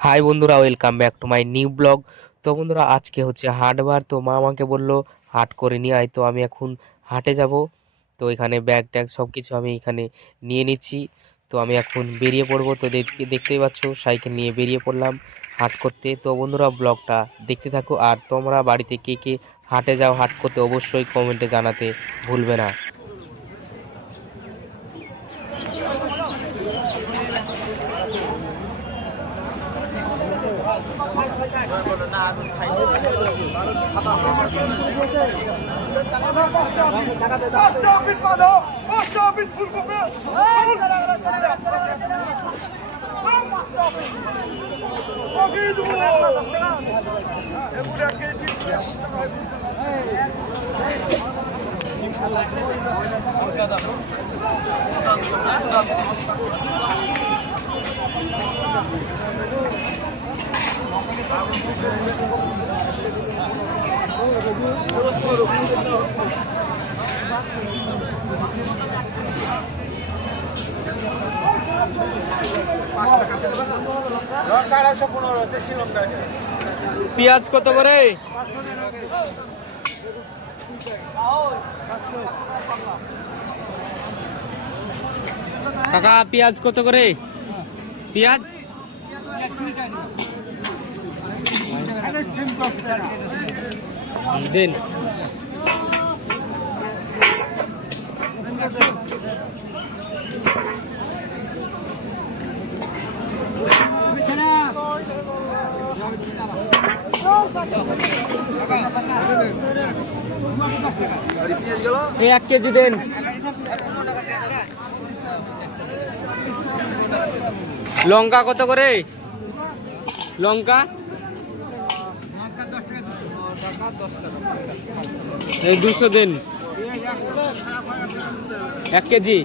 High বন্ধুরা welcome back to my new blog তো বন্ধুরা, আজকে হচ্ছে হাটবার। তো মা আমাকে বলল, হাট করে নিয়ে আয়। তো আমি এখন হাটে যাব। তো এখানে ব্যাগ ট্যাগ সব কিছু আমি এখানে নিয়ে নিচ্ছি। তো আমি এখন বেরিয়ে পড়ব। তো দেখতে দেখতেই পাচ্ছ, সাইকেল নিয়ে বেরিয়ে পড়লাম হাট করতে। তো বন্ধুরা ব্লগটা দেখতে থাকো। আর তোমরা বাড়িতে কে কে হাটে যাও, হাট করতে অবশ্যই কমেন্টে জানাতে ভুলবে না। Posta পেঁয়াজ কত করে? কাকা পেঁয়াজ কত করে? পেঁয়াজ? দিন। এক কেজি দেন। লঙ্কা কত করে? লঙ্কা? এই দুশো দিন। এক কেজি।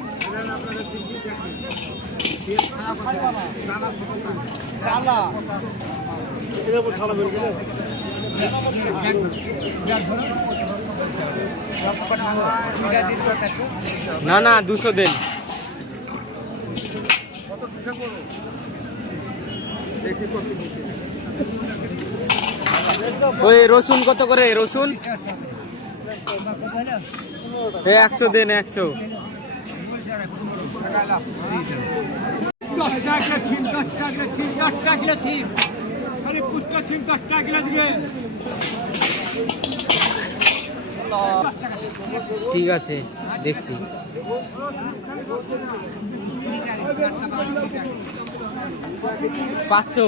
না না দুশো দিন। ওই রসুন কত করে? রসুন? একশো দিন একশো। ঠিক আছে দেখছি। পাঁচশো।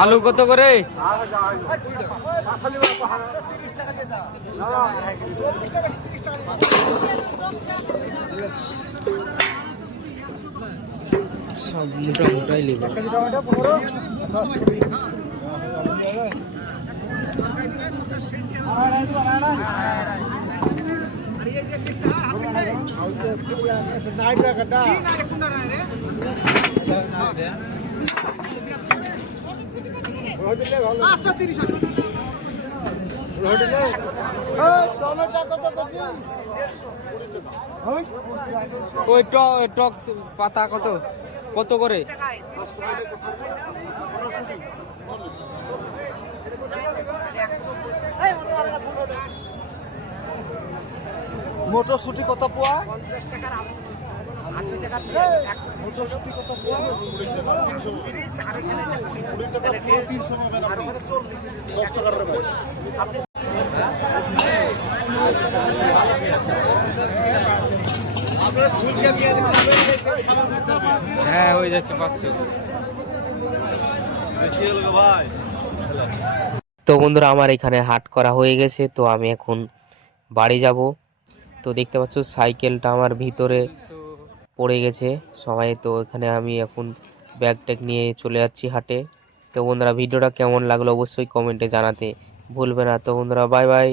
আলু কত করে? সব মোটা মোটাই নেবে ওই টক পাতা কত? কত করে? মটরশুটি কত পোয়া কত পোয়া? হ্যাঁ হয়ে যাচ্ছে পাঁচশো। তো বন্ধুরা আমার এখানে হাট করা হয়ে গেছে তো আমি এখন বাড়ি যাব। তো দেখতে পাচ্ছ সাইকেলটা আমার ভিতরে পড়ে গেছে। সবাই তো এখানে আমি এখন ব্যাগ ট্যাগ নিয়ে চলে যাচ্ছি হাটে। তো বন্ধুরা, ভিডিওটা কেমন লাগল অবশ্যই কমেন্টে জানাতে ভুলবে না। তো বন্ধুরা বাই বাই